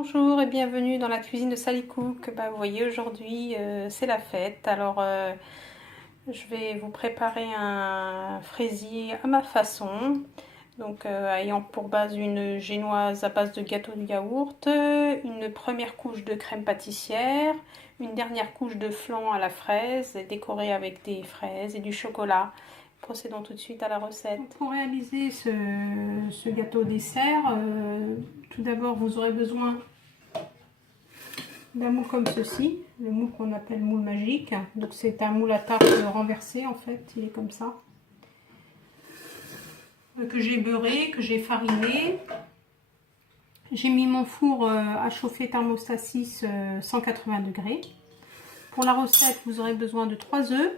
Bonjour et bienvenue dans la cuisine de Sally Cook. Vous voyez, aujourd'hui c'est la fête. Alors je vais vous préparer un fraisier à ma façon. Donc ayant pour base une génoise à base de gâteau de yaourt, une première couche de crème pâtissière, une dernière couche de flan à la fraise décorée avec des fraises et du chocolat. Procédons tout de suite à la recette. Pour réaliser ce gâteau dessert, tout d'abord vous aurez besoin d'un moule comme ceci, le moule qu'on appelle moule magique. Donc c'est un moule à tarte renversé en fait, il est comme ça. Que j'ai beurré, que j'ai fariné. J'ai mis mon four à chauffer thermostat 6 180 degrés. Pour la recette, vous aurez besoin de 3 œufs,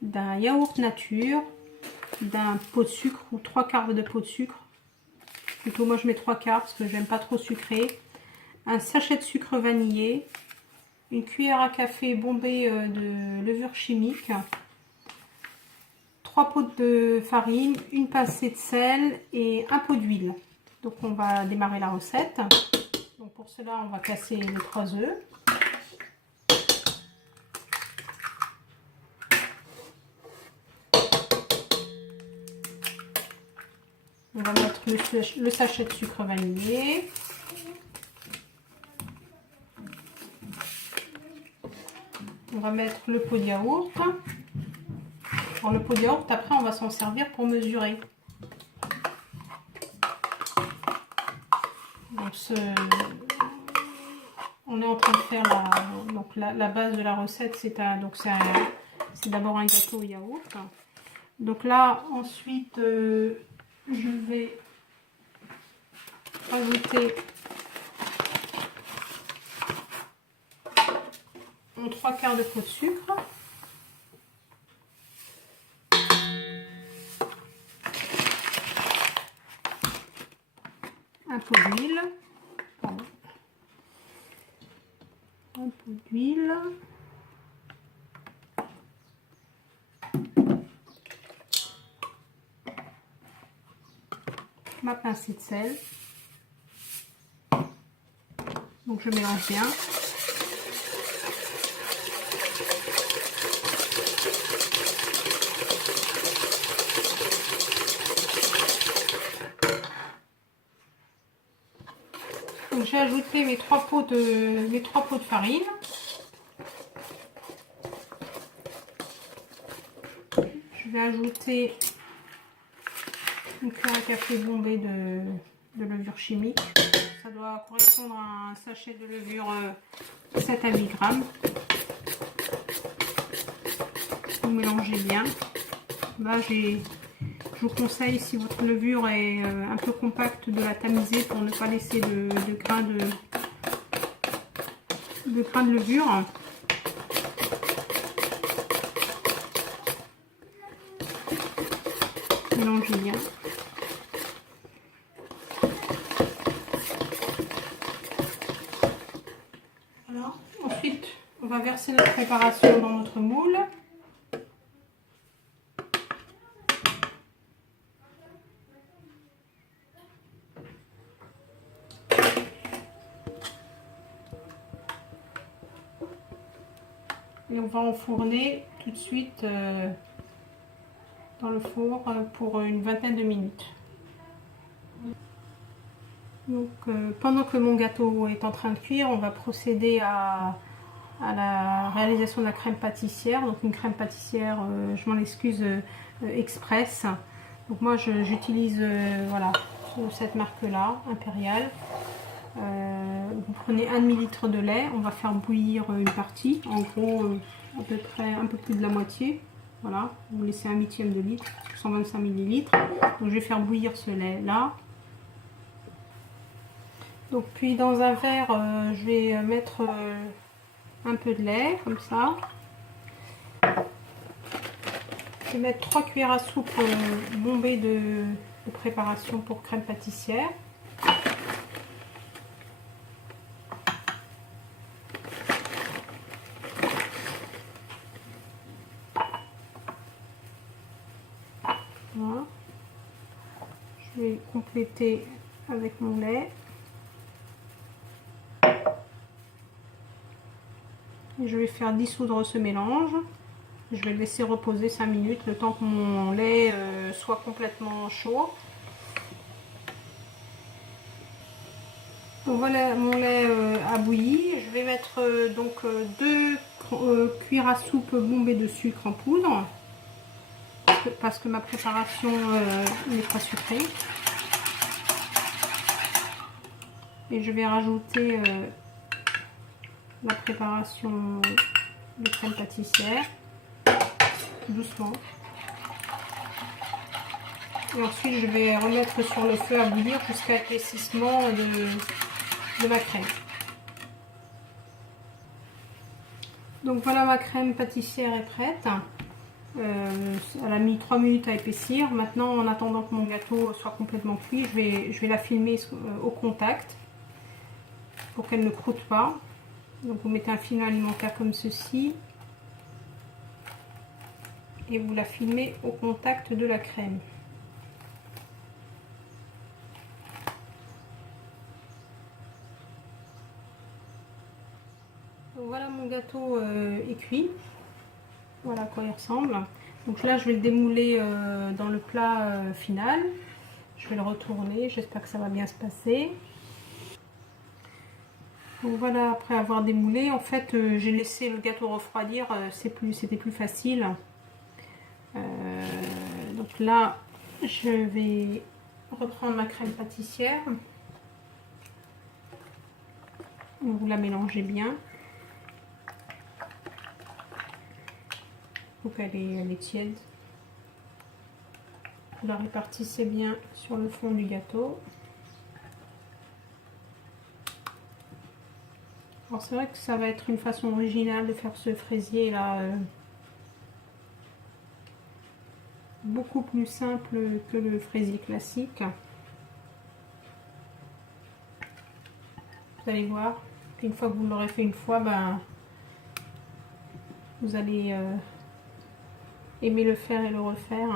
d'un yaourt nature, d'un pot de sucre ou 3/4 de pot de sucre. Plutôt moi je mets 3/4 parce que j'aime pas trop sucré. Un sachet de sucre vanillé, une cuillère à café bombée de levure chimique, 3 pots de farine, une pincée de sel et un pot d'huile. Donc on va démarrer la recette. Donc pour cela on va casser les 3 œufs. On va mettre le sachet de sucre vanillé. On va mettre le pot de yaourt. Alors le pot de yaourt, après on va s'en servir pour mesurer. Donc on est en train de faire la base de la recette, c'est d'abord un gâteau au yaourt. Donc là ensuite je vais rajouter mon 3/4 de pot de sucre. Un pot d'huile. Un pot d'huile. Ma pincée de sel. Donc je mélange bien. Donc j'ai ajouté mes 3 pots de farine. Je vais ajouter une cuillère à café bombée de levure chimique. Ça doit correspondre à un sachet de levure 7 à 8 grammes. Vous mélangez bien. Là, je vous conseille, si votre levure est un peu compacte, de la tamiser pour ne pas laisser de grains de levure. Mélangez bien. Voilà. Ensuite, on va verser notre préparation dans notre moule. Et on va enfourner tout de suite dans le four pour une vingtaine de minutes. Donc pendant que mon gâteau est en train de cuire, on va procéder à la réalisation de la crème pâtissière. Donc une crème pâtissière, je m'en excuse, express. Donc moi j'utilise voilà, cette marque là, Impérial. Vous prenez 1 demi-litre de lait, on va faire bouillir une partie, en gros à peu près un peu plus de la moitié. Voilà, vous laissez 1/8 de litre, 125 ml. Donc je vais faire bouillir ce lait là. Donc puis dans un verre, je vais mettre un peu de lait comme ça. Je vais mettre 3 cuillères à soupe bombées de préparation pour crème pâtissière. Voilà. Je vais compléter avec mon lait. Et je vais faire dissoudre ce mélange. Je vais le laisser reposer 5 minutes, le temps que mon lait soit complètement chaud. Donc voilà, mon lait a bouilli. Je vais mettre donc 2 cuillères à soupe bombées de sucre en poudre. Parce que ma préparation n'est pas sucrée. Et je vais rajouter la préparation de crème pâtissière, doucement. Et ensuite, je vais remettre sur le feu à bouillir jusqu'à l'épaississement de ma crème. Donc voilà, ma crème pâtissière est prête. Elle a mis 3 minutes à épaissir. Maintenant, en attendant que mon gâteau soit complètement cuit, je vais la filmer au contact pour qu'elle ne croûte pas. Donc vous mettez un film alimentaire comme ceci et vous la filmez au contact de la crème. Donc voilà, mon gâteau est cuit. Voilà à quoi il ressemble. Donc là, je vais le démouler dans le plat final. Je vais le retourner. J'espère que ça va bien se passer. Donc voilà, après avoir démoulé, en fait, j'ai laissé le gâteau refroidir. C'était plus facile. Donc là, je vais reprendre ma crème pâtissière. Vous la mélangez bien. Donc elle est tiède. Vous la répartissez bien sur le fond du gâteau. Alors c'est vrai que ça va être une façon originale de faire ce fraisier là. Beaucoup plus simple que le fraisier classique. Vous allez voir. Une fois que vous l'aurez fait une fois, ben, vous allez aimer le faire et le refaire.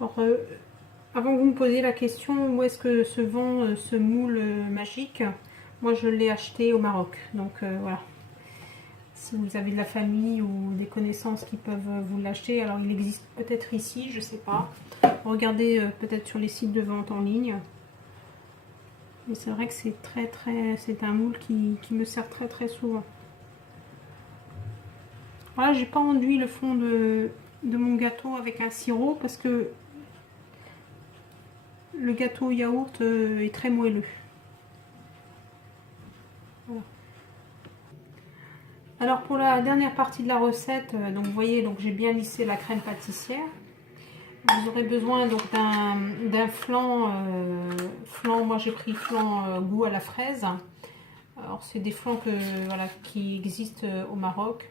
Alors, avant que vous me posiez la question, où est-ce que se vend ce moule magique? Moi, je l'ai acheté au Maroc. Donc voilà. Si vous avez de la famille ou des connaissances qui peuvent vous l'acheter, alors il existe peut-être ici, je sais pas. Regardez peut-être sur les sites de vente en ligne. Mais c'est vrai que c'est un moule qui me sert très souvent. Voilà, j'ai pas enduit le fond de mon gâteau avec un sirop parce que le gâteau au yaourt est très moelleux. Voilà. Alors pour la dernière partie de la recette, donc vous voyez, donc j'ai bien lissé la crème pâtissière. Vous aurez besoin donc d'un flan. Moi j'ai pris flan goût à la fraise. Alors c'est des flans voilà, qui existent au Maroc.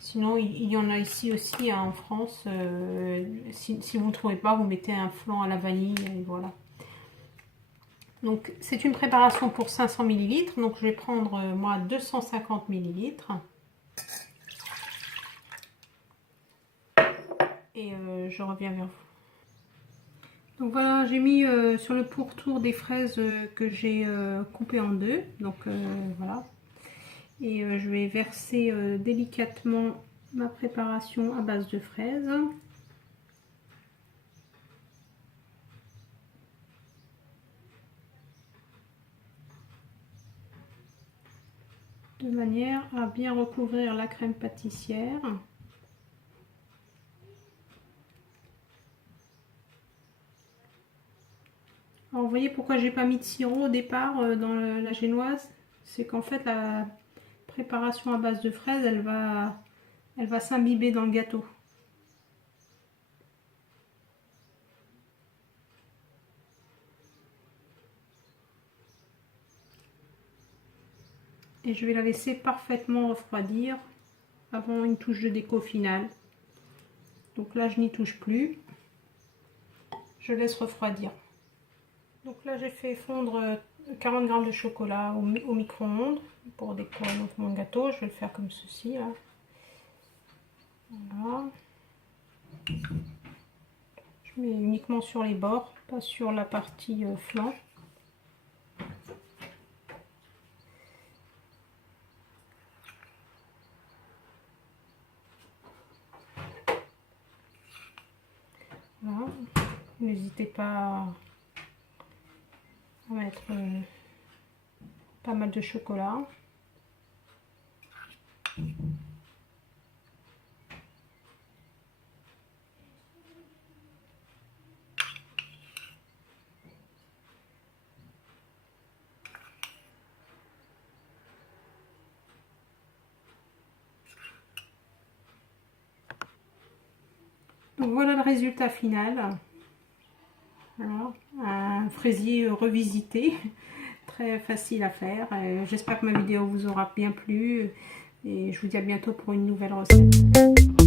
Sinon il y en a ici aussi hein, en France. Si vous ne trouvez pas, vous mettez un flan à la vanille et voilà. Donc c'est une préparation pour 500 ml. Donc je vais prendre moi 250 ml. Et je reviens vers vous. Donc voilà, j'ai mis sur le pourtour des fraises que j'ai coupées en deux. Donc voilà. Et je vais verser délicatement ma préparation à base de fraises. De manière à bien recouvrir la crème pâtissière. Alors vous voyez pourquoi j'ai pas mis de sirop au départ dans la génoise, c'est qu'en fait la préparation à base de fraises, elle va s'imbiber dans le gâteau. Et je vais la laisser parfaitement refroidir avant une touche de déco finale. Donc là je n'y touche plus, je laisse refroidir. Donc là j'ai fait fondre 40 g de chocolat au micro-ondes pour décorer mon gâteau. Je vais le faire comme ceci là. Voilà. Je mets uniquement sur les bords, pas sur la partie flanc. Voilà. N'hésitez pas à mettre pas mal de chocolat. Donc voilà le résultat final. Voilà, un fraisier revisité, très facile à faire. J'espère que ma vidéo vous aura bien plu et je vous dis à bientôt pour une nouvelle recette.